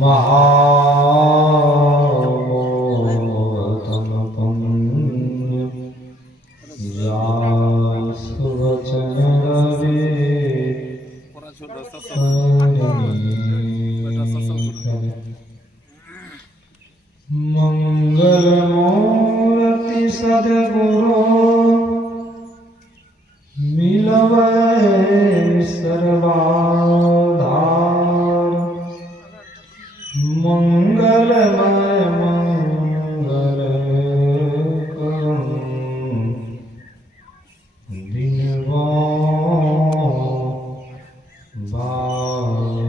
महामोहतम पुण्य व्यास वचन रवि मंगल मूर्ति सद्गुरु मिलवै सर्वाधार मंगलमय मंगल बिनवा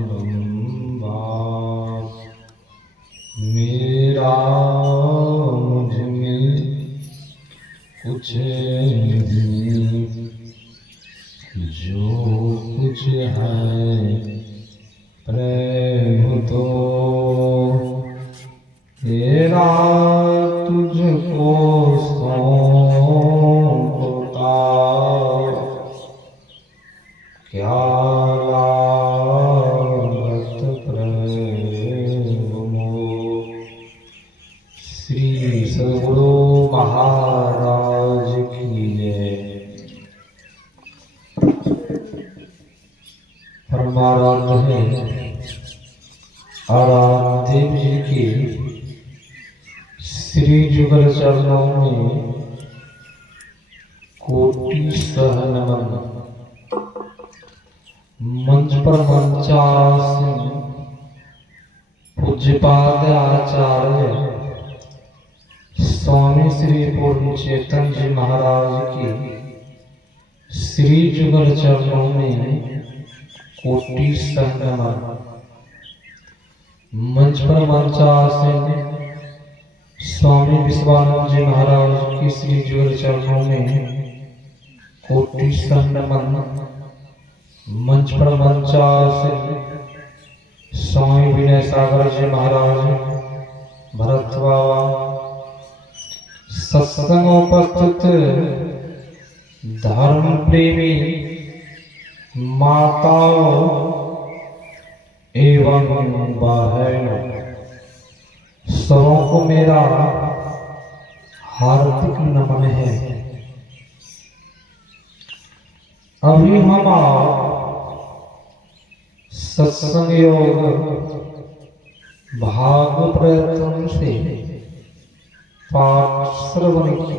बारंबार मेरा मुझ में कुछ नहीं, जो कुछ है प्रेम तो तेरा तुझको सौंपता। क्या लागत प्रेम मोह। श्री सद्गुरु महाराज की जय। परमाराध्य है आराध्य जी की श्री जुगल चरणों में कोटि सह नमन। मंच पर मंचासीन पूज्यपाद आचार्य स्वामी श्री पूर्ण चेतन जी महाराज की श्री जुगल चरणों में कोटि सह नमन। मंच पर मंचासीन स्वामी विश्वानंद जी महाराज की श्री जुगल चरणों में कोटि सह नमन। मंच पर मंचासीन स्वामी विनय सागर जी महाराज भरत बाबा सत्संग उपस्थित धर्म प्रेमी माताओं एवं बहनों सबों को मेरा हार्दिक नमन है। अभी हम सत्संग योग भाग प्रयत्न से पाठ श्रवण की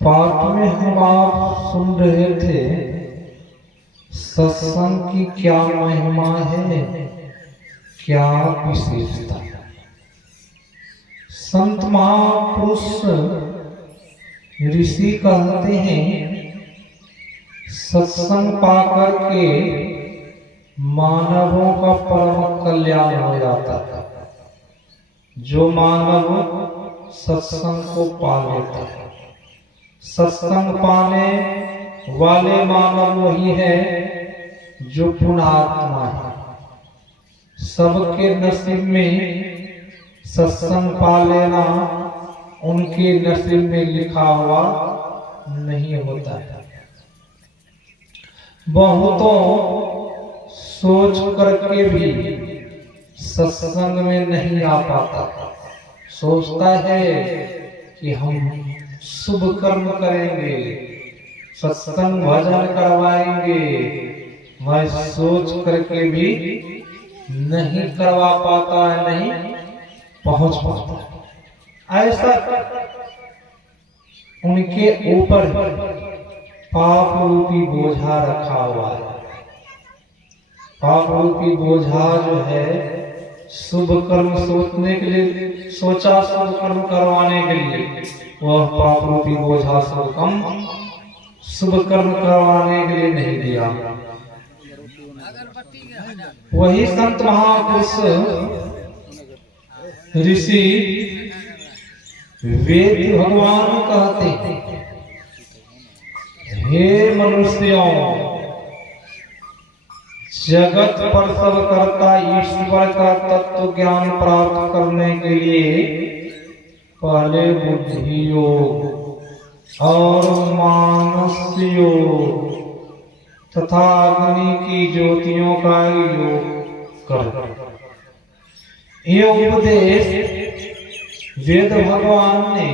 पाठ में हम आप सुन रहे थे सत्संग की क्या महिमा है, क्या विशेषता। संत महापुरुष ऋषि कहते हैं सत्संग पाकर के मानवों का परम कल्याण हो जाता है। जो मानव सत्संग को पा लेता है, सत्संग पाने वाले मानव वही है जो पुण्यात्मा है। सबके नसीब में सत्संग पा लेना उनके नसीब में लिखा हुआ नहीं होता है। बहुतों सोच करके भी सत्संग में नहीं आ पाता। सोचता है कि हम शुभ कर्म करेंगे, सत्संग भजन करवाएंगे, मैं सोच करके भी नहीं करवा पाता है, नहीं पहुंच पाता। ऐसा उनके ऊपर पाप रूपी बोझा रखा हुआ है। पाप रूपी बोझा जो है शुभ कर्म सोचने के लिए सोचा, शुभ कर्म करवाने के लिए वह पाप रूपी बोझा सब कम शुभ कर्म करवाने के लिए नहीं दिया। वही संत महापुरुष ऋषि वेद भगवान कहते हैं हे मनुष्यों, जगत पर सब करता ईश्वर का तत्व ज्ञान प्राप्त करने के लिए पहले बुद्धि योग और मानस योग तथा अग्नि की ज्योतियों का योग कर। ये उपदेश वेद भगवान ने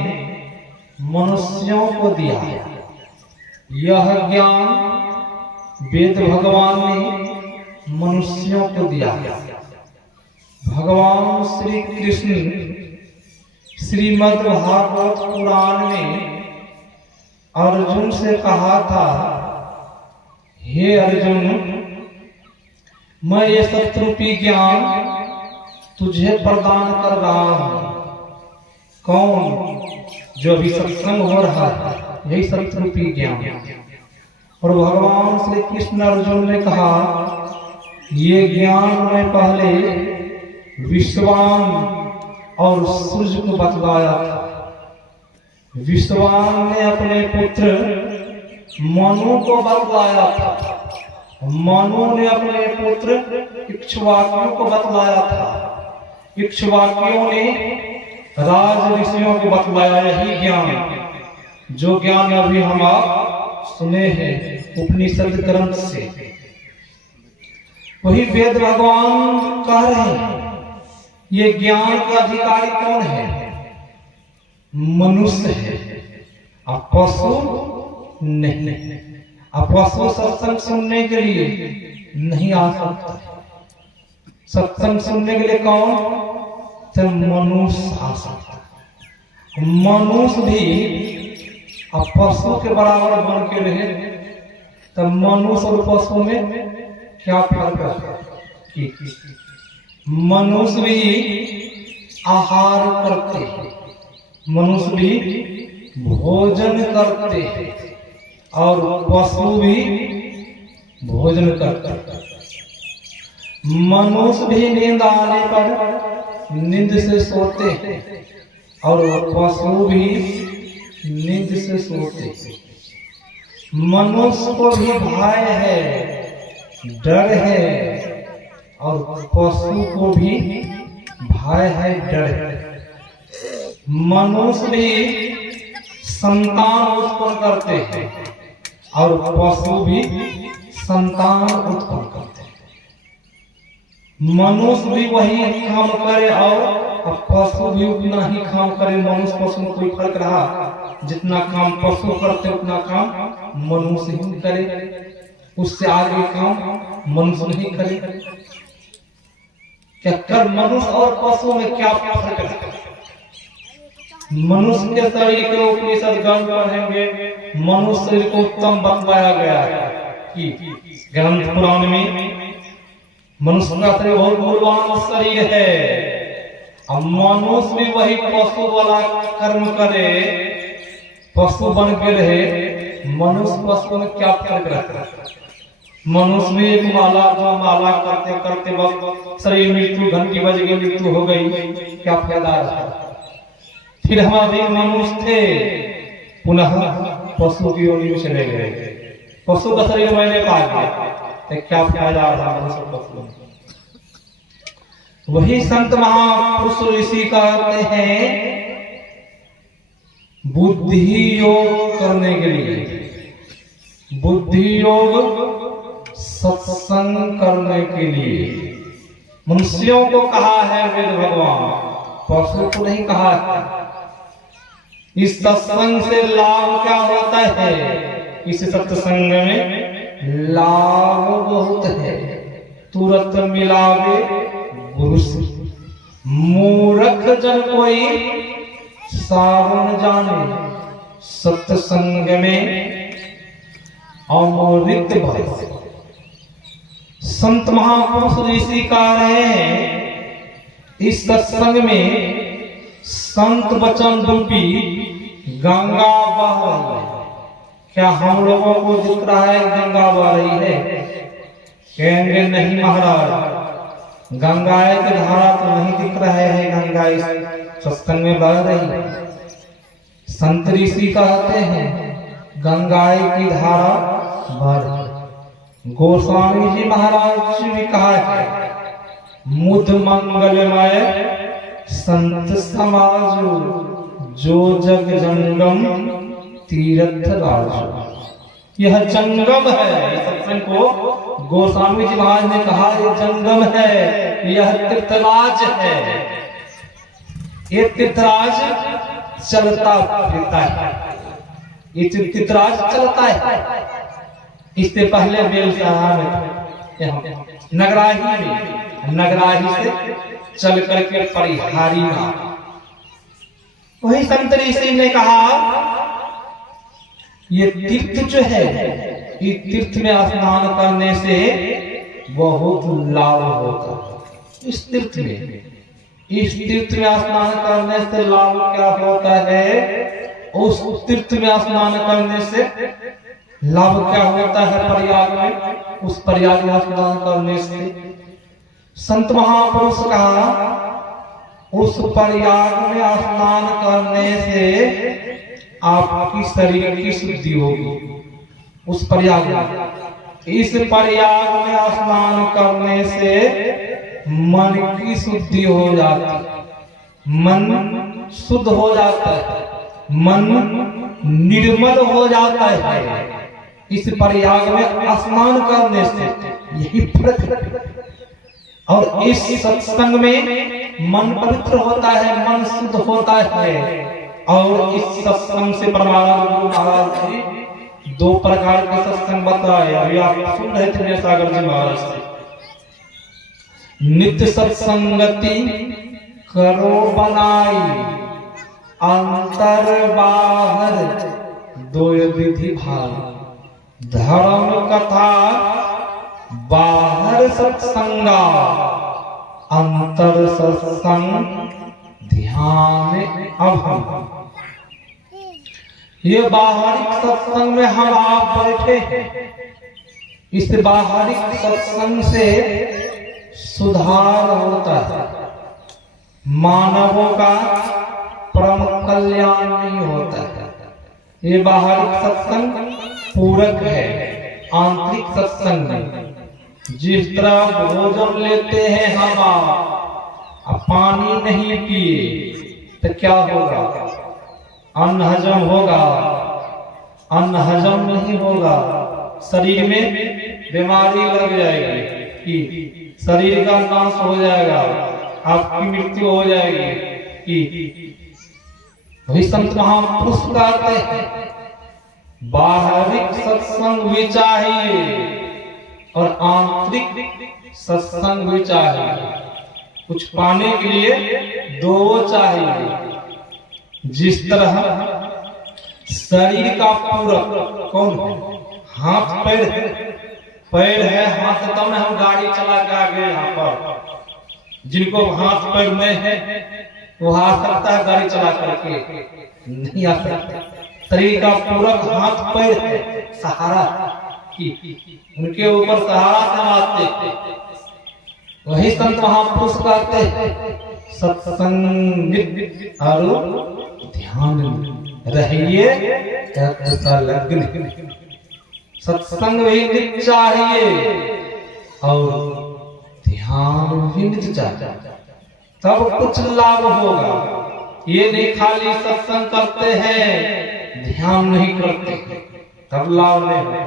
मनुष्यों को दिया है। यह ज्ञान वेद भगवान ने मनुष्यों को दिया है। भगवान श्री कृष्ण श्रीमद् भागवत पुराण में अर्जुन से कहा था, हे अर्जुन, मैं ये सत्रूपी ज्ञान तुझे प्रदान कर रहा हूं। कौन? जो अभी सत्संग हो रहा है, यही सत्रूपी ज्ञान। और भगवान श्री कृष्ण अर्जुन ने कहा, ये ज्ञान मैं पहले विश्वान और सूर्य को बतलाया था। विश्वान ने अपने पुत्र मनु को बतलाया था। मनु ने अपने पुत्र इक्ष्वाकुओं को बतलाया था। इक्ष्वाकुओं ने राज ऋषियों को बतलाया यही ज्ञान, जो ज्ञान अभी हम आप सुने हैं उपनिषद ग्रंथ से। वही वेद भगवान कह रहे हैं, ये ज्ञान का अधिकारी कौन है? मनुष्य है, अब पशु नहीं। अब पशु सत्संग सुनने के लिए नहीं आ सकता। सत्संग सुनने के लिए कौन? तो मनुष्य आ सकता। मनुष्य भी अब पशु के बराबर बन के रहे, तब मनुष्य और पशु में क्या फर्क है? मनुष्य भी आहार करते हैं, मनुष्य भी भोजन करते हैं, और पशु भी भोजन करते हैं। मनुष्य भी नींद आने पर नींद से सोते हैं, और पशु भी नींद से सोते हैं। मनुष्य को भी भय है, डर है, और पशु को भी भय है, डर है। मनुष्य भी संतान उत्पन्न करते हैं, और पशु भी संतान उत्पन्न करते हैं। मनुष्य भी वही काम करे और पशु भी उतना ही काम करे। मनुष्य पशु में कोई फर्क रहा? जितना काम पशु करते उतना काम मनुष्य ही करे, उससे आगे काम मनुष्य नहीं करे। क्या कर मनुष्य और पशु में क्या फर्क है? मनुष्य के शरीर के उपनिषद ग्रंथ पढ़ेंगे, मनुष्य शरीर को उत्तम बतलाया गया है कि ग्रंथ पुराण में मनुष्य का शरीर बहुत मूल्यवान शरीर है। अब मनुष्य भी वही पशु वाला कर्म करे, पशु बन के रहे। मनुष्य पशु में क्या फर्क रहता है? मनुष्य भी एक माला दो माला करते करते वक्त शरीर मृत्यु, घंटी बज गई, मृत्यु हो गई, क्या फायदा है? फिर हम अभी मनुष्य थे, पुनः पशु की योनि में चले गए। पशु का शरीर मैंने पा गया, तो क्या फायदा रहा मनुष्य पशु? वही संत महापुरुष ऋषि कहते हैं, बुद्धि योग करने के लिए, बुद्धि योग सत्संग करने के लिए मनुष्यों को कहा है वेद भगवान, पशु को नहीं कहा है। इस सत्संग से लाभ क्या होता है? इस सत्संग में लाभ बहुत है। तुरंत मिलावे गुरु से, मूर्ख जन कोई सावन जाने, सत्संग में अमृत भरे। संत महापुरुष ऋषि कह रहे हैं, इस सत्संग में संत वचन रूपी गंगा बह रही है। क्या हम लोगों को दिख रहा है गंगा बह रही है? कहेंगे नहीं महाराज, गंगा की धारा तो नहीं दिख रहा है, गंगा इस सत्संग में बह रही है। संत ऋषि कहते हैं गंगा की धारा बह रही है। गोस्वामी जी महाराज भी कहा है, मुद मंगलमय संत समाज, जो जग जंगम तीर्थ राज। यह जंगम है। इस सत्संग को गोस्वामी जी महाराज ने कहा यह जंगम है, यह तीर्थराज है। ये तीर्थराज चलता फिरता है, ये तीर्थराज चलता है। इससे पहले बेलसहारा में नगराही से चल करके परिहारी ना। वही संत ऋषि ने कहा ये तीर्थ जो है, इस तीर्थ में स्नान करने से बहुत लाभ होता है। इस तीर्थ में स्नान करने से लाभ क्या होता है? उस तीर्थ में स्नान करने से लाभ क्या होता है? प्रयाग में, उस प्रयाग में स्नान करने से संत महापुरुष कहा उस प्रयाग में स्नान करने से आपकी शरीर की शुद्धि होगी। उस प्रयाग में, इस प्रयाग में स्नान करने से मन की शुद्धि हो जाती है, मन शुद्ध हो जाता है, मन निर्मल हो जाता है। इस प्रयाग में स्नान करने से यही फर्क है। और इस सत्संग में मन पवित्र होता है, मन शुद्ध होता है। और इस सत्संग से परमानंद गुरु महाराज जी 2 प्रकार के सत्संग बताए। अभी आप सुन रहे थे सागर जी महाराज से। नित्य सत्संगति करो बनाई, अंतर बाहर 2 विधि भाई। धर्म कथा बाहर सत्संगा, अंतर सत्संग ध्यान अभंग। ये बाहरिक सत्संग में हम आप बैठे हैं, इस बाहरिक सत्संग से सुधार होता है, मानवों का परम कल्याण नहीं होता है। ये बाहरिक सत्संग पूरक है आंतरिक सत्संग में। जिस तरह भोजन लेते हैं हम आप, पानी नहीं पिए तो क्या होगा? अन्न हजम होगा? अन्न हजम नहीं होगा, शरीर में बीमारी लग जाएगी, कि शरीर का नाश हो जाएगा, आपकी मृत्यु हो जाएगी। कि वही संत महापुरुष कहते हैं बाहरिक सत्संग भी चाहिए और आंतरिक सत्संग भी चाहिए। कुछ पाने के लिए 2 चाहिए। जिस तरह शरीर का पूरक कौन है? हाथ पैर है, पैर है हाथ, तब हम गाड़ी चला के आ गए। यहाँ पर जिनको हाथ पैर नहीं है वो आ सकता है गाड़ी चला करके, नहीं आ सकता। शरीर का पूरक हाथ पैर है, सहारा की उनके ऊपर सहारा समाते। वही संत महापुरुष कहते सत्संग और ध्यान रहिए लग्न। सत्संग भी नित्य चाहिए और ध्यान भी नित्य चाहिए, तब कुछ लाभ होगा। ये नहीं खाली सत्संग करते हैं ध्यान नहीं करते तब लाभ नहीं होगा।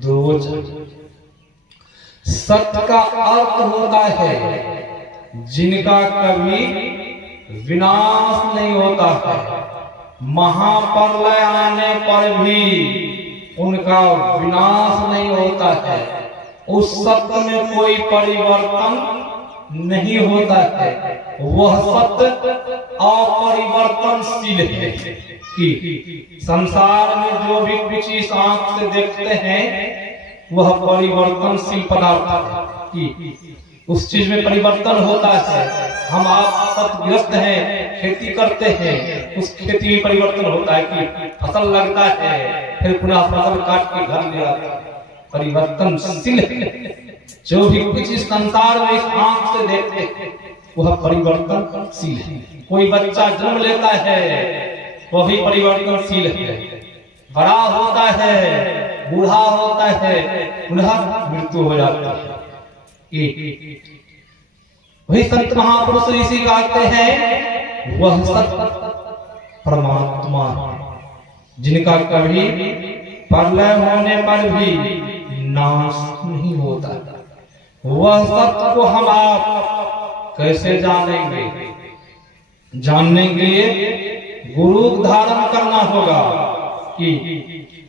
2 सत्य का अर्थ होता है जिनका कभी विनाश नहीं होता है, महाप्रलय आने पर भी उनका विनाश नहीं होता है। उस सत्य में कोई परिवर्तन नहीं होता है, वह सत्य अपरिवर्तनशील है। कि संसार में जो भी कुछ इस आंख से देखते हैं वह परिवर्तनशील पदार्थ है। कि उस चीज में परिवर्तन होता है। हम आप सतग्रस्त हैं, खेती करते हैं, उस खेती में परिवर्तन होता है कि फसल लगता है, फिर पुनः फसल काट के घर ले आता है। परिवर्तनशील है। जो भी कुछ इस संसार में इस आंख से देखते हैं वह परिवर्तनशील है। कोई बच्चा जन्म लेता है वह भी परिवर्तनशील है, बड़ा होता है, बूढ़ा होता है, पुनः मृत्यु हो जाता है। वही संत महापुरुष ऋषि कहते हैं वह सत्य परमात्मा जिनका कभी प्रलय होने पर भी नाश नहीं होता। वह सत्य को हम आप कैसे जानेंगे? जानने के लिए गुरु धारण करना होगा कि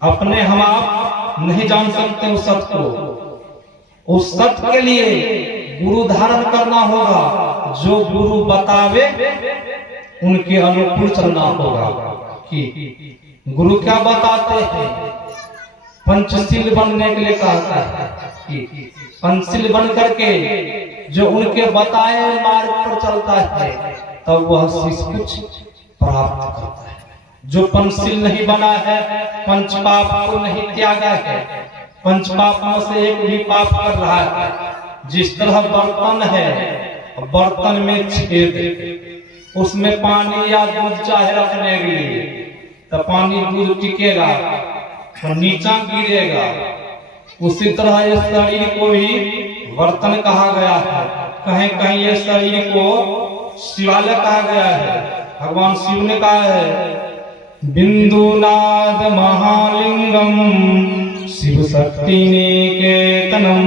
अपने हम आप नहीं जान सकते उस सत्य को। उस सत्य के लिए गुरु धारण करना होगा। जो गुरु बतावे उनके अनुकूल चलना होगा। कि गुरु क्या बताते हैं? पंचशील बनने के लिए कहता है कि पंचशील बन करके जो उनके बताए मार्ग पर चलता है तब वह शिष्य कुछ प्राप्त करता है। जो पंचशील नहीं बना है, पंच पाप को नहीं त्यागा है, पंच पाप में से एक भी पाप कर रहा है। जिस तरह बर्तन है, बर्तन में छेद, उसमें पानी या दूध चाहे रखने के लिए तो पानी दूध टिकेगा और नीचा गिरेगा। उसी तरह ये शरीर को भी बर्तन कहा गया है। कहीं कहीं ये शरीर को शिवालय कहा गया है। भगवान शिव ने कहा है बिंदुनाद महालिंगम शिव शक्ति निकेतनम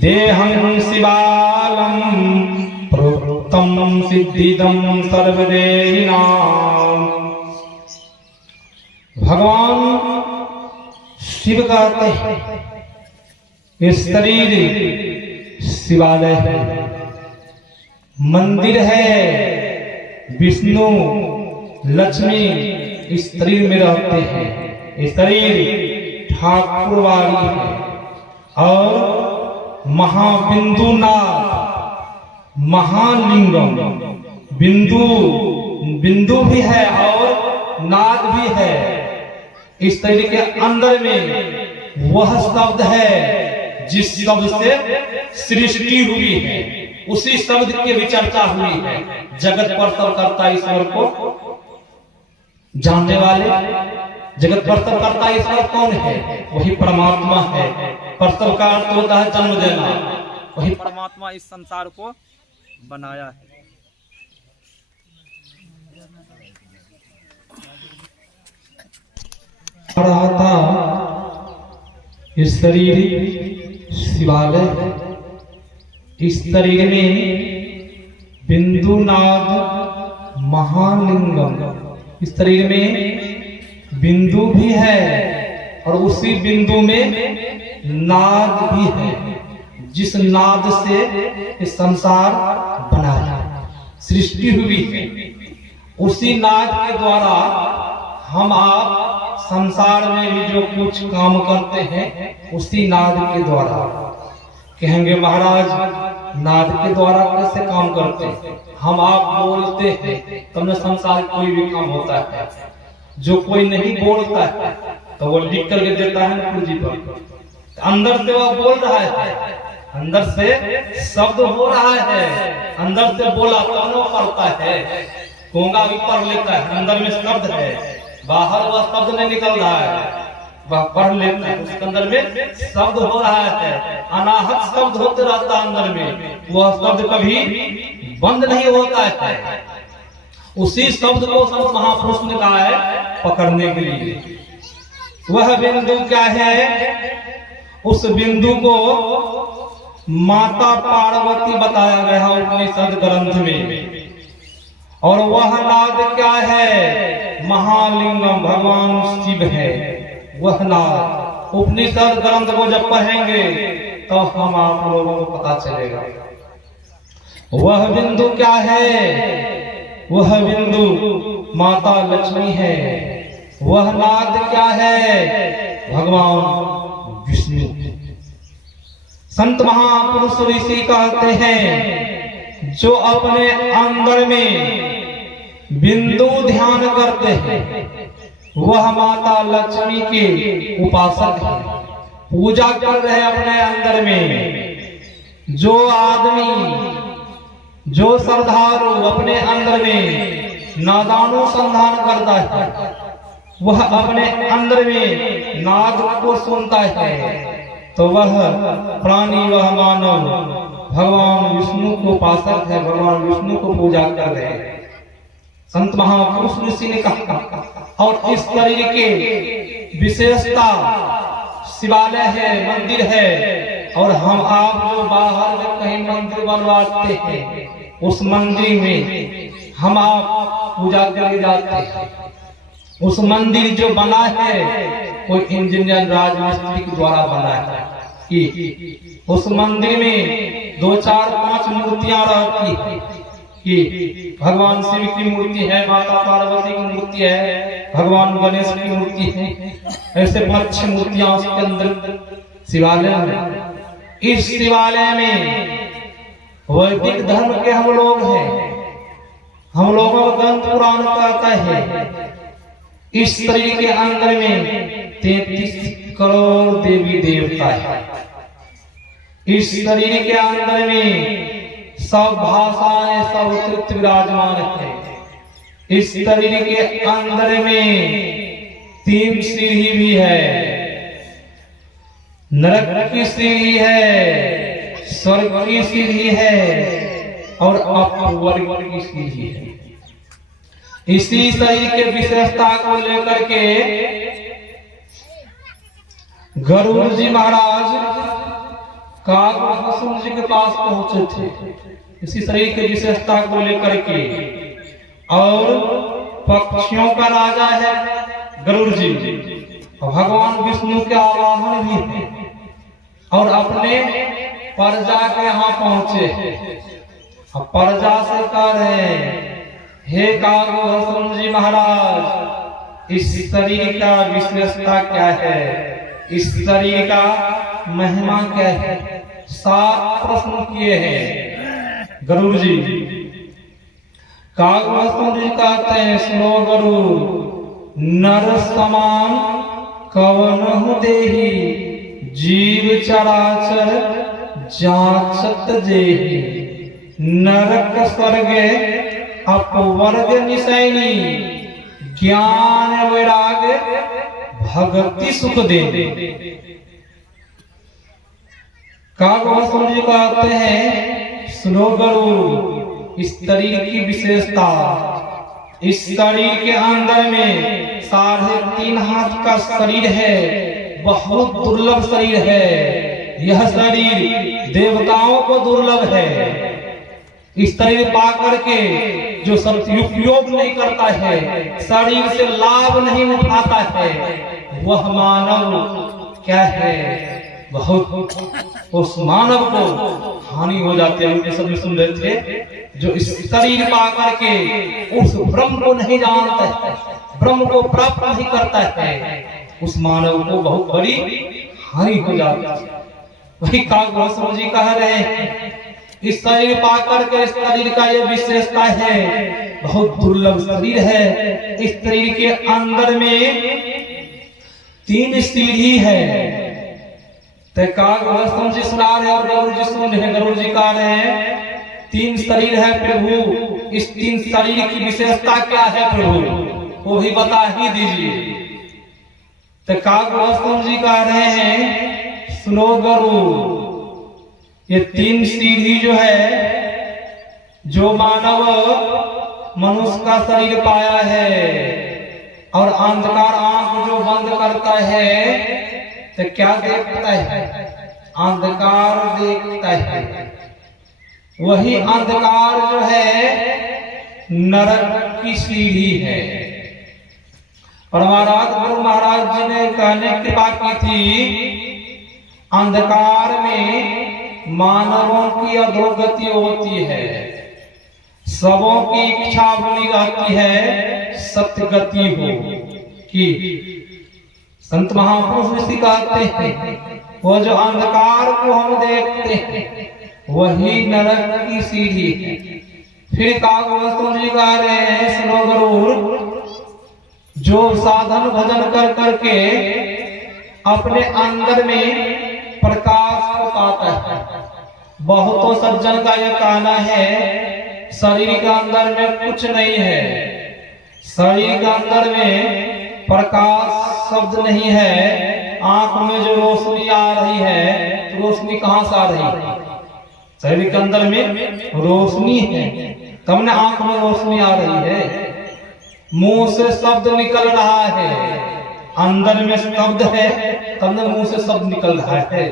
देहं शिवालम प्रोक्तम सिद्धिदम सर्वदेहिनाम। भगवान शिव कहते हैं ये शरीर शिवालय है, मंदिर है। विष्णु लक्ष्मी इस शरीर में रहते हैं। ये शरीर ठाकुरवाड़ी है। और महाबिंदुनाथ महालिंगम, बिंदु भी है और नाद भी है। इस शरीर के अंदर में वह शब्द है जिस शब्द से सृष्टि हुई है। उसी शब्द की भी चर्चा हुई है। जगत प्रसव करता ईश्वर को जानने वाले, जगत प्रसव करता ईश्वर कौन है? वही परमात्मा है। प्रसव का अर्थ होता है जन्म देना। वही परमात्मा इस संसार को बनाया है। रहा था इस शरीर शिवालय, इस शरीर में बिंदुनाद महालिंगम, इस शरीर में बिंदु भी है और उसी बिंदु में नाद भी है। जिस नाद से इस संसार बनाया, सृष्टि हुई है, उसी नाद के द्वारा हम आप संसार में भी जो कुछ काम करते हैं उसी नाद के द्वारा। कहेंगे महाराज नाद के द्वारा कैसे काम करते हैं? हम आप बोलते हैं तब तो संसार कोई भी काम होता है। जो कोई नहीं बोलता है तो वो लिख करके देता है कुर्सी पर। अंदर से वो बोल रहा है, अंदर से शब्द हो रहा है, अंदर से बोला तो पढ़ता है। कोंगा भी पढ़ लेता है, अंदर में शब्द है। बाहर वह शब्द नहीं निकल रहा है, वह पढ़ लेता है। उसके अंदर में शब्द हो रहा है, अनाहत शब्द होते रहता है अंदर में। वह शब्द कभी बंद नहीं होता है। उसी शब्द को संत महापुरुष ने कहा है पकड़ने के लिए। वह बिंदु क्या है? उस बिंदु को माता पार्वती बताया गया है उपनिषद ग्रंथ में। और वह नाद क्या है? महालिंगम, भगवान शिव है वह नाद। उपनिषद ग्रंथ को जब पढ़ेंगे तो हम आप लोगों को पता चलेगा वह बिंदु क्या है। वह बिंदु माता लक्ष्मी है। वह नाद क्या है? भगवान विष्णु। संत महापुरुष ऋषि कहते हैं जो अपने अंदर में बिंदु ध्यान करते हैं वह माता लक्ष्मी के उपासक है, पूजा कर रहे हैं अपने अंदर में। जो आदमी, जो श्रद्धालु अपने अंदर में नादानुसंधान करता है वह अपने अंदर में नाद को सुनता है तो वह प्राणी, वह मानव भगवान विष्णु को उपासक है, भगवान विष्णु को पूजा कर रहे हैं। संत महापुरुष ऋषि ने कहा। और इस शरीर के विशेषता शिवालय है, मंदिर है, और हम आप जो बाहर में कहीं मंदिर बनवाते हैं, उस मंदिर में हम आप पूजा करने जाते हैं। उस मंदिर जो बना है कोई इंजीनियर राजमिस्त्री के द्वारा बना है कि उस मंदिर में 2, 4, 5 मूर्तियां रहती है कि भगवान शिव की मूर्ति है, माता पार्वती की मूर्ति है, भगवान गणेश की मूर्ति है, ऐसे 5 मूर्तियां उसके अंदर शिवालय में। इस शिवालय में वैदिक धर्म के हम लोग हैं, हम लोगों का ग्रंथ पुराण कहता है इस शरीर के अंदर में 33 करोड़ देवी देवता है। इस शरीर के अंदर में सब भाषाएं, सब तृप्त विराजमान है। इस शरीर के अंदर में 3 सीढ़ी भी है, नरक की सीढ़ी है, स्वर्ग की सीढ़ी है और अपवर्ग की सीढ़ी है। इसी शरीर के विशेषता को लेकर के गरुड़ जी महाराज कागभूषण जी के पास पहुंचे थे, इसी शरीर के विशेषता को लेकर के। और पक्षियों का राजा है गरुड़ जी, भगवान विष्णु के आवाहन भी है, और अपने प्रजा के यहाँ पहुंचे। प्रजा से कह रहे हैं, हे कागभूषण जी महाराज, इस शरीर का विशेषता क्या है, इस शरीर का महिमा क्या है? 7 प्रश्न किए हैं गरुड़ जी। कागभूषण जी कहते हैं, सुनो गरुड़, नर समान कवनहु देहि, जीव चराचर जांचत जेहि, नरक स्वर्गे अपवर्ग निशैनी, ज्ञान वैराग भक्ति सुख दे। कागभूषण जी कहते हैं, सुनो गरुड़, इस शरीर की विशेषता, इस शरीर के अंदर में 3.5 हाथ का शरीर है, बहुत दुर्लभ शरीर है। यह शरीर देवताओं को दुर्लभ है। इस शरीर पा करके जो उपयोग नहीं करता है, शरीर से लाभ नहीं उठाता है, वह मानव क्या है, बहुत उस मानव को हानि हो जाती है। सब सुन रहे थे, जो इस शरीर पा करके उस ब्रह्म को नहीं जानता है, ब्रह्म को प्राप्त नहीं करता है, उस मानव को बहुत बड़ी हानि हो जाती है। वही कागभूषण जी कह रहे हैं, इस शरीर पाकर के, इस शरीर का ये विशेषता है, बहुत दुर्लभ शरीर है। इस शरीर के अंदर में 3 सीढ़ी है। तो कागभूषण जी सुना रहे और गरुड़ जी सुन रहे। गरुड़ जी कह रहे हैं, 3 शरीर है प्रभु, इस 3 शरीर की विशेषता क्या है प्रभु, वो भी बता ही दीजिए। तो कागभूषण जी कह रहे हैं, सुनो गरुड़, ये 3 सीढ़ी जो है, जो मानव मनुष्य का शरीर पाया है और अंधकार आंख जो बंद करता है, तो क्या देखता है? अंधकार देखता है। वही अंधकार जो है नरक की सीढ़ी है। और गुरु महाराज जी ने कहने की बात की थी, अंधकार में मानवों की अधोगति होती है, सबों की इच्छा बनी रहती है सत्य गति हो। कि संत महापुरुष ऋषि कहते हैं, वो जो अंधकार को हम देखते हैं वही नरक की सीढ़ी है। फिर कागभूषण जी कह रहे हैं, सुनो गरुड़, जो साधन भजन कर करके अपने अंदर में प्रकाश को पाता है। बहुतों सज्जन का यह कहना है, शरीर के अंदर में कुछ नहीं है, शरीर के अंदर में प्रकाश शब्द नहीं है। आंख में जो रोशनी आ रही है, तो रोशनी कहां से आ रही है? शरीर के अंदर में रोशनी है, तब ना आंख में रोशनी आ रही है। मुंह से शब्द निकल रहा है, अंदर में शब्द है, तब मुंह से शब्द निकल रहा है।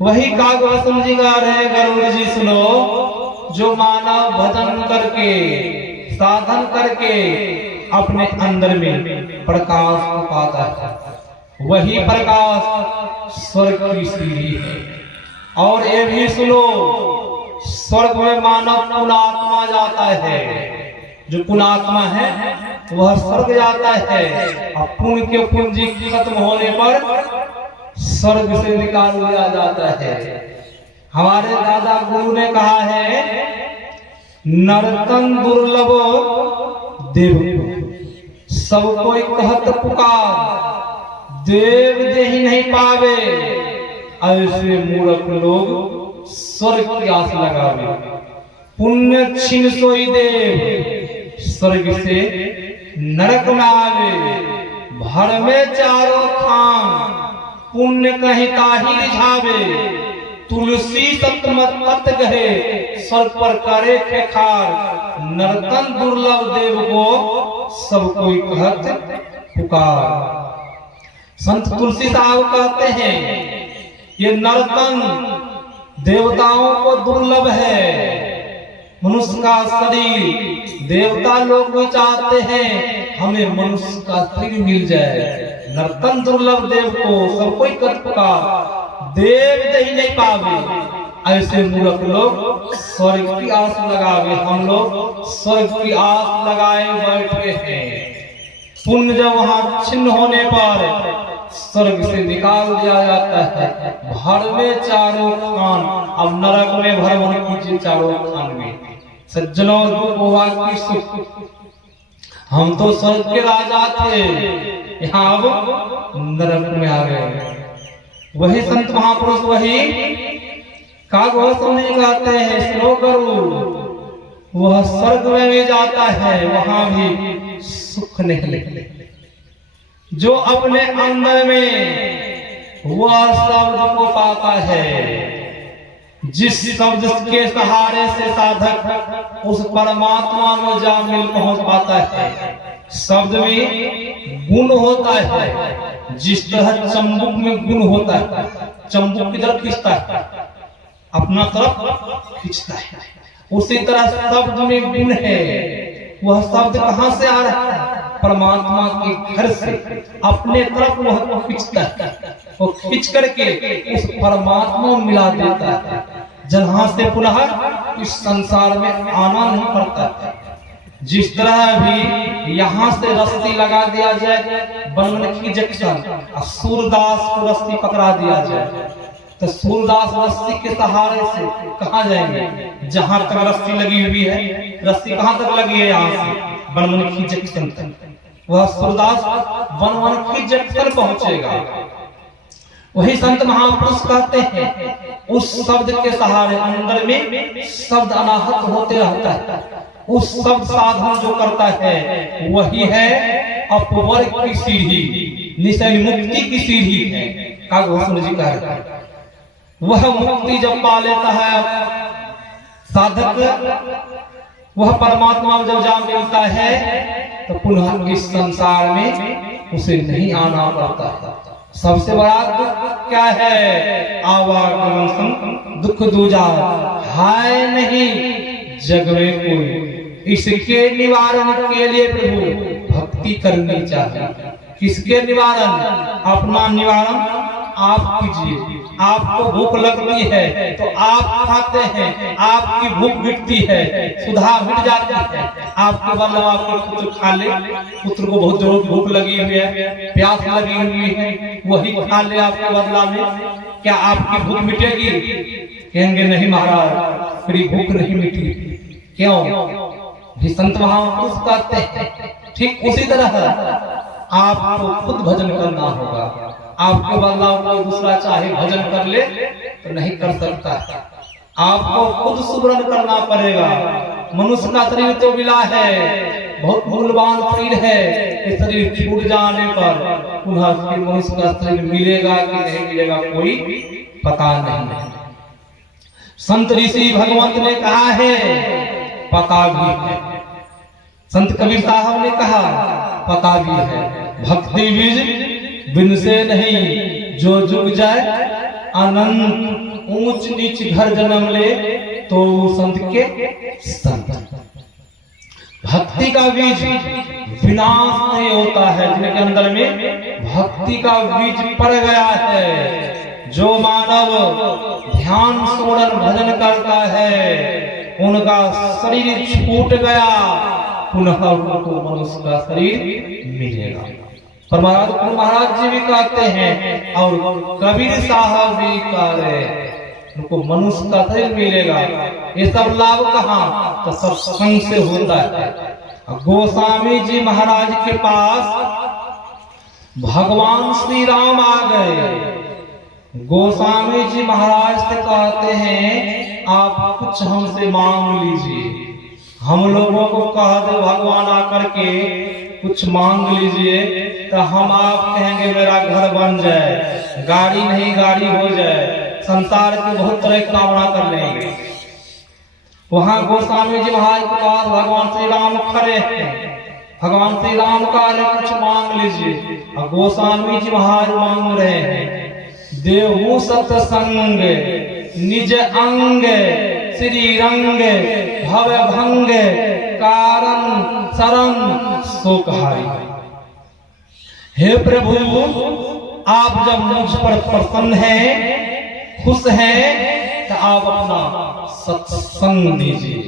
वही कागभूषण जी गा रहे गरुड़ जी, सुनो, जो मानव भजन करके साधन करके अपने अंदर में प्रकाश को पाता है, वही प्रकाश स्वर्ग की सीढ़ी है। और ये भी सुनो, स्वर्ग में मानव पुण्यात्मा जाता है, जो पुण्यात्मा है वह स्वर्ग जाता है, और पुण्य के पूंजी खत्म होने पर स्वर्ग से निकाल दिया जाता है। हमारे दादा गुरु ने कहा है, नर्तन दुर्लभ देव, सब कोई कहत पुकार, देव देहि नहीं पावे, ऐसे मूर्ख लोग स्वर्ग की आस लगावे। पुण्य छिन सोई देव, स्वर्ग से नरक में आवे, भर में चारों खान, पुण्य कहीं ताही रिझावे, तुलसी सतमत तत गहे, स्वर्ग पर करे खेखार, नर्तन दुर्लभ देव को सब कोई कहत पुकार। संत तुलसी साहब कहते हैं, ये नर्तन देवताओं को दुर्लभ है। मनुष्य का शरीर, देवता लोग भी चाहते हैं हमें मनुष्य का शरीर मिल जाए। नर्तन दुर्लभ देव को सब कोई कहत पुकार, देव दही नहीं पावे, ऐसे मूर्ख लोग स्वर्ग की आस लगावे। हम लोग स्वर्ग की आस लगाए बैठे हैं। पुण्य जब वहां छिन्न होने पर स्वर्ग से निकाल दिया जाता है, भर में चारों खान, अब नरक में भरवन कीजिए चारों खान में। सज्जनों दुख हुआ कि सुख, हम तो स्वर्ग के राजा थे, यहाँ अब नरक में आ गए। वही संत महापुरुष वही कागभूषण जी कहते हैं, सुनो गरुड़, वह स्वर्ग में भी जाता है, वहां भी सुख नहीं। जो अपने अंदर में वह शब्द को पाता है, जिस शब्द के सहारे से साधक उस परमात्मा में जा मिल पहुंच पाता है। शब्द में गुण होता है, जिस तरह चंबुक में गुण होता है, चंबुक की तरफ खींचता है, अपना तरफ खींचता है, उसी तरह शब्द में गुण है। वह शब्द कहां से आ रहा है? परमात्मा के घर से अपने तरफ वह खींचता है, वो खींच करके उस परमात्मा में मिला देता है, जहां से पुनः इस संसार में आना नहीं पड़ता। जिस तरह भी यहाँ से रस्सी लगा दिया जाए बनमनखी जंक्शन, और सूरदास को रस्सी पकड़ा दिया जाए, तो सूरदास रस्सी के सहारे से कहाँ जाएंगे? जहां तक रस्सी लगी हुई है, रस्सी कहाँ तक लगी है? यहाँ से बनमनखी जंक्शन तक। वह सूरदास बनमनखी जंक्शन पहुंचेगा। वही संत महापुरुष कहते हैं, उस शब्द के सहारे अंदर में शब्द अनाहत होते रहता है। उस शब्द साधन जो करता है वही है अपवर्ग की सीढ़ी, निश्चय मुक्ति की सीढ़ी है। कागभूषण जी कह रहे हैं, वह मुक्ति जब पा लेता है साधक, वह परमात्मा में जब जा मिलता है तो पुनः इस संसार में उसे नहीं आना पड़ता है। सबसे बड़ा दुख क्या है? आवागमन दुख दूजा, हाय नहीं जग में कोई। इसके निवारण के लिए प्रभु भक्ति करनी चाहिए। किसके निवारण? अपना निवारण आप कीजिए। आपको भूख लगती है तो आप खाते हैं, आपकी भूख मिटती है, सुधा मिट जाती है। आपके बदले आपके पुत्र खा ले, पुत्र को बहुत जरूर भूख लगी हुई है, प्यास लगी हुई है, वही खा ले आपके बदला में, क्या आपकी भूख मिटेगी? कहेंगे नहीं महाराज, मेरी भूख नहीं मिटी। क्यों? भी संत महापुरुष कहते हैं ठीक उसी तरह आपको खुद भजन करना होगा। आपके बदला कोई दूसरा चाहे भजन कर ले तो नहीं कर सकता। आपको खुद सुमरन करना पड़ेगा। मनुष्य का शरीर तो मिला है, बहुत मूल्यवान शरीर है। ये शरीर छूट जाने पर पुनः मनुष्य का शरीर मिलेगा कि नहीं मिलेगा कोई पता नहीं। संत ऋषि भगवंत ने कहा है पता भी है, संत कबीर साहब ने कहा पता भी है। भक्ति बीज बिन से नहीं, जो जुग जाए अनंत। ऊंच नीच घर जन्म ले तो संत के संत। भक्ति का बीज विनाश नहीं होता है, जिनके अंदर में भक्ति का बीज पड़ गया है। जो मानव ध्यान स्मरण भजन करता है, उनका शरीर छूट गया, पुनः उनको मनुष्य का शरीर मिलेगा। पर महाराज जी भी कहते हैं और कबीर साहब भी कह रहे हैं, उनको मनुष्य का शरीर मिलेगा। ये सब लाभ कहाँ? तो सत्संग से होता है। गोस्वामी जी महाराज के पास भगवान श्री राम आ गए। गोस्वामी जी महाराज से कहते हैं, आप कुछ हमसे मांग लीजिए। हम लोगों को कह दे भगवान आकर के कुछ मांग लीजिए, तो हम आप कहेंगे मेरा घर बन जाए, गाड़ी नहीं गाड़ी हो जाए, संसार की बहुत तरह की कामना कर लेंगे। वहां गोस्वामी जी महाराज के पास भगवान श्री राम खड़े हैं। भगवान श्री राम का कुछ मांग लीजिए। और गोस्वामी जी महाराज मांग रहे हैं, देहु सत्संग निज अंग श्री रंग भव भंग कारण शरण सुखाई। हे प्रभु, आप जब मुझ पर प्रसन्न हैं, खुश हैं, तो आप अपना सत्संग दीजिए।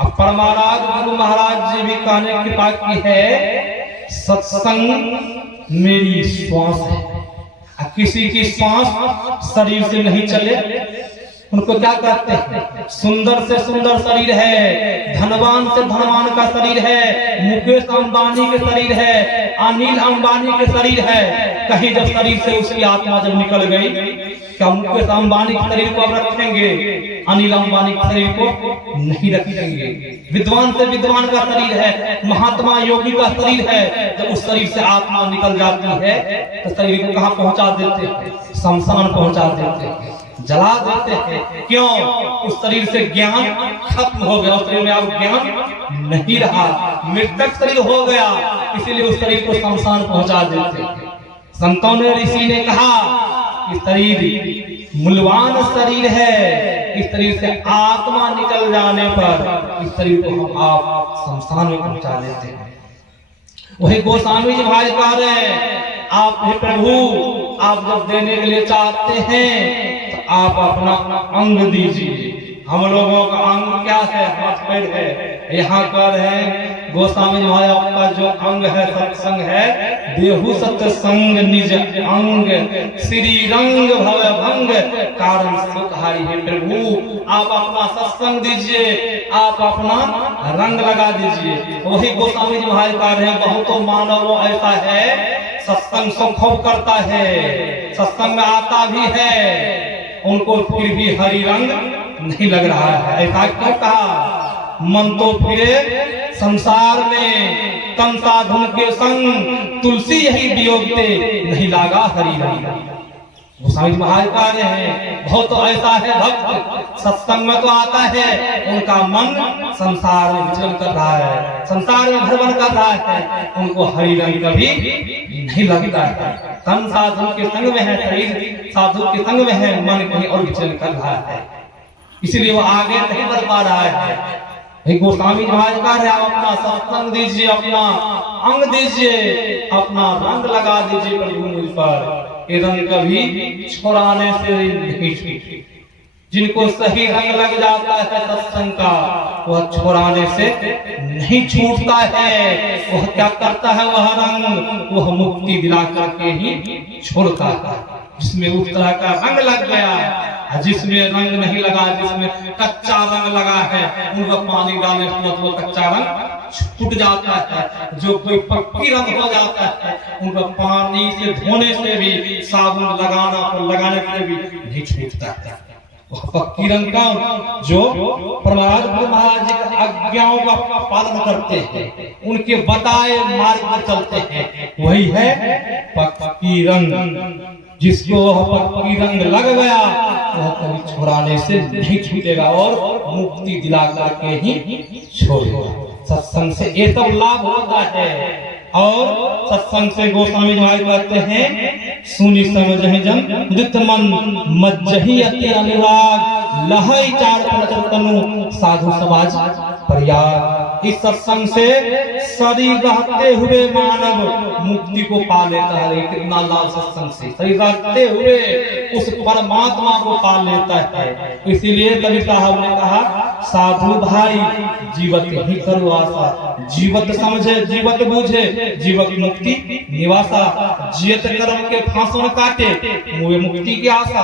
अब परमाराज गुरु महाराज जी भी कहने की बात की है, सत्संग मेरी श्वास है। किसी की श्वास शरीर से नहीं चले, उनको क्या कहते हैं? सुंदर से सुंदर शरीर है, धनवान से धनवान का शरीर है, मुकेश अंबानी के शरीर है, अनिल अंबानी के शरीर है। कहीं जब शरीर से उसकी आत्मा जब निकल गई, क्या मुकेश अंबानी के शरीर को अब रखेंगे? अनिल अंबानी के शरीर को नहीं रखेंगे। विद्वान से विद्वान का शरीर है, महात्मा योगी का शरीर है। जब उस शरीर से आत्मा निकल जाती है तो शरीर को कहाँ पहुंचा देते हैं? शमशान पहुंचा देते हैं, जला देते हैं। क्यों? उस शरीर से ज्ञान खत्म हो गया, उस शरीर में अब ज्ञान नहीं रहा, मृतक शरीर हो गया, इसीलिए उस शरीर को शमशान पहुंचा देते हैं। संतों ने, ऋषि ने कहा कि शरीर मूल्यवान शरीर है, इस शरीर से आत्मा निकल जाने पर इस शरीर को हम आप शमशान में पहुंचा देते हैं। वही गोस्वामी जी महाराज कह रहे हैं, आप हे प्रभु, आप जब देने के लिए चाहते हैं तो आप अपना अंग दीजिए। हम लोगों का अंग क्या है? हाथ पैर है। यहाँ कर है गोस्वामी जी महाराज, आपका जो अंग है सत्संग है, देहु सत्संग निज अंग श्री रंग भव भंग कारण सुखाई। है प्रभु, आप अपना सत्संग दीजिए, आप अपना रंग लगा दीजिए। वही गोस्वामी जी महाराज कह रहे हैं, बहुतों मानव ऐसा है सत्संग सुख करता है, सत्संग में आता भी है, उनको फिर भी हरी रंग नहीं लग रहा है। ऐसा क्यों कहा? मन तो फिरे संसार में, तन साधुन के संग तुलसी यही वियोगते, नहीं लागा हरी रंग। गोस्वामी महाराज कह रहे हैं, बहुत तो ऐसा है भक्त सत्संग में तो आता है, उनका मन संसार में विचलन कर रहा है, संसार में भ्रमण कर रहा है, उनको हरि रंग कभी नहीं लगता है। तन साधु के संग में है, शरीर साधु के संग में है, मन कहीं और विचलन कर रहा है, इसलिए वो आगे नहीं बढ़ पा रहा है। गोस्वामी महाराज कह रहे हैं, आप अपना सत्संग दीजिए, अपना अंग दीजिए, अपना रंग लगा दीजिए प्रभु मुझ पर। ये रंग कभी छुड़ाने से नहीं छूटे। जिनको सही रंग लग जाता है सत्संग का, वह छुड़ाने से नहीं छूटता है। वह क्या करता है? वह रंग वह मुक्ति दिला करके ही छोड़ता है। जिसमें उस तरह का रंग लग गया, जिसमें रंग नहीं लगा, जिसमें कच्चा रंग लगा है, उनका पानी डालने से वो कच्चा रंग छूट जाता है। जो कोई पक्की रंग हो जाता है, उनका पानी से धोने से भी, साबुन लगाने से भी नहीं छूटता है। वह पक्की रंग का जो प्रहलाद महाराज जी की आज्ञाओं का पालन करते हैं, उनके बताए मार्ग पर चलते हैं, वही है पक्की रंग। जिसको पक्की रंग लग गया, वह कभी छुड़ाने से नहीं छूटेगा और मुक्ति दिला करके ही छोड़ेगा। सत्संग से ये सब लाभ होता है। और सत्संग से गोस्वामी महाराज कहते हैं सुनी समझहि जन उदित मन मज्जहि अति अनुराग लहई चार प्रचर तनु साधु समाज परियाग। इस सत्संग से शरीर रहते हुए मानव मुक्ति को पा लेता है। कितना लाभ सत्संग से, शरीर रहते हुए उस परमात्मा को पा लेता है। इसीलिए कवि साहब ने कहा साधु भाई जीवत ही करो आशा, जीवत समझे जीवत बूझे जीवत मुक्ति निवासा, जियत कर्म के फांसों काटे मुझे मुक्ति की आशा।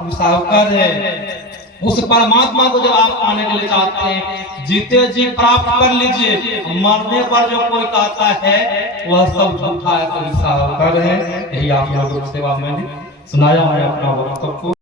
कवि साहब कह रहे उस परमात्मा को जब आप पाने के लिए चाहते हैं जीते जी प्राप्त कर लीजिए, मरने पर जो कोई कहता है वह सब झूठा है। कवि साहब कह रहे हैं यही आप लोगों की सेवा में सुनाया है अपना वक्तव्य को।